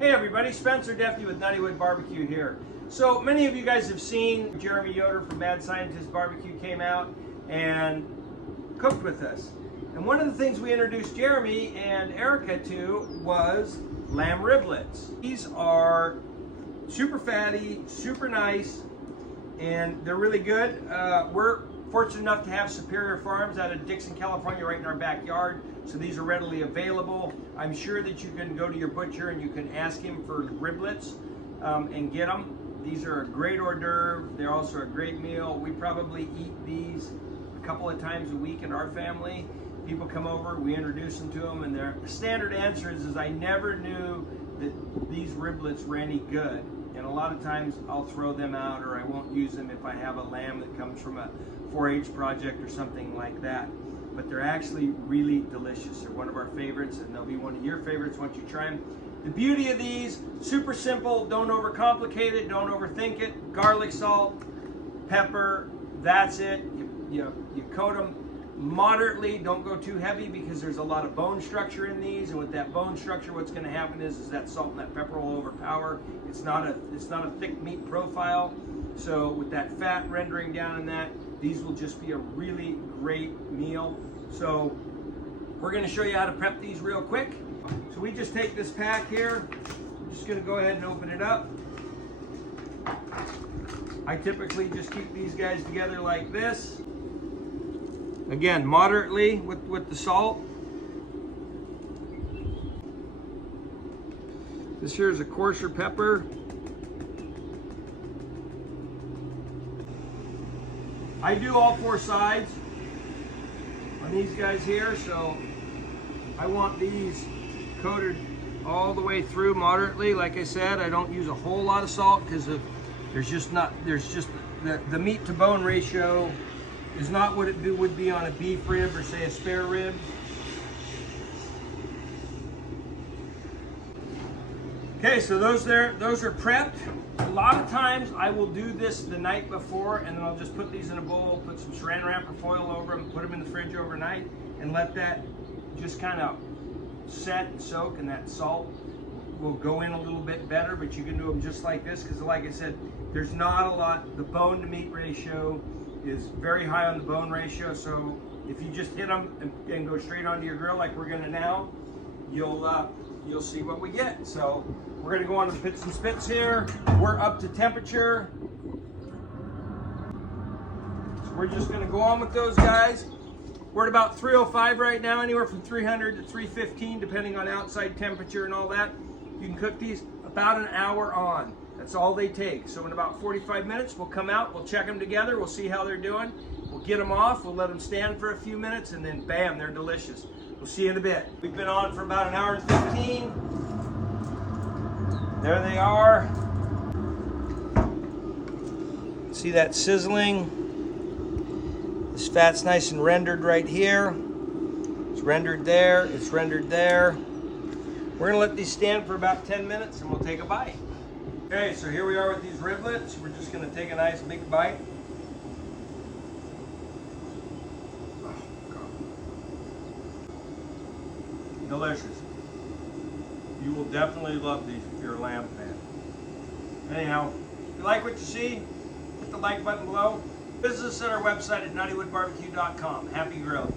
Hey everybody, Spencer Defty with Knotty Wood BBQ here. So many of you guys have seen Jeremy Yoder from Mad Scientist Barbecue came out and cooked with us. And one of the things we introduced Jeremy and Erica to was Lamb Riblets. These are super fatty, super nice, and they're really good. We're fortunate enough to have Superior Farms out of Dixon, California, right in our backyard. So these are readily available. I'm sure that you can go to your butcher and you can ask him for riblets and get them. These are a great hors d'oeuvre. They're also a great meal. We probably eat these a couple of times a week in our family. People come over, we introduce them to them, and their standard answer is I never knew that these riblets were any good. And a lot of times I'll throw them out, or I won't use them if I have a lamb that comes from a 4-H project or something like that. But they're actually really delicious. They're one of our favorites, and they'll be one of your favorites once you try them. The beauty of these, super simple, don't overcomplicate it, don't overthink it. Garlic, salt, pepper, that's it. You coat them moderately, don't go too heavy because there's a lot of bone structure in these, and with that bone structure what's going to happen is that salt and that pepper will overpower. It's not a thick meat profile, so with that fat rendering down in that, these will just be a really great meal. So we're going to show you how to prep these real quick. So we just take this pack here, I'm just going to go ahead and open it up. I typically just keep these guys together like this. Again, moderately with the salt. This here is a coarser pepper. I do all 4 sides on these guys here, so I want these coated all the way through moderately. Like I said, I don't use a whole lot of salt because there's just the meat to bone ratio is not what it would be on a beef rib or say a spare rib. Okay, so those are prepped. A lot of times I will do this the night before, and then I'll just put these in a bowl, put some saran wrap or foil over them, put them in the fridge overnight, and let that just kind of set and soak, and that salt will go in a little bit better. But you can do them just like this because, like I said, there's not a lot. The bone to meat ratio is very high on the bone ratio, so if you just hit them and go straight onto your grill like we're gonna now, you'll see what we get. So we're gonna go on to the pits and spits here. We're up to temperature, so we're just gonna go on with those guys. We're at about 305 right now, anywhere from 300 to 315 depending on outside temperature and all that. You can cook these about an hour on. That's all they take. So in about 45 minutes, we'll come out, we'll check them together, we'll see how they're doing. We'll get them off, we'll let them stand for a few minutes, and then bam, they're delicious. We'll see you in a bit. We've been on for about an hour and 15. There they are. See that sizzling? This fat's nice and rendered right here. It's rendered there, it's rendered there. We're gonna let these stand for about 10 minutes and we'll take a bite. Okay, so here we are with these riblets. We're just going to take a nice big bite. Oh, God. Delicious. You will definitely love these if you're a lamb fan. Anyhow, if you like what you see, hit the like button below. Visit us at our website at knottywoodbarbecue.com. Happy grilling.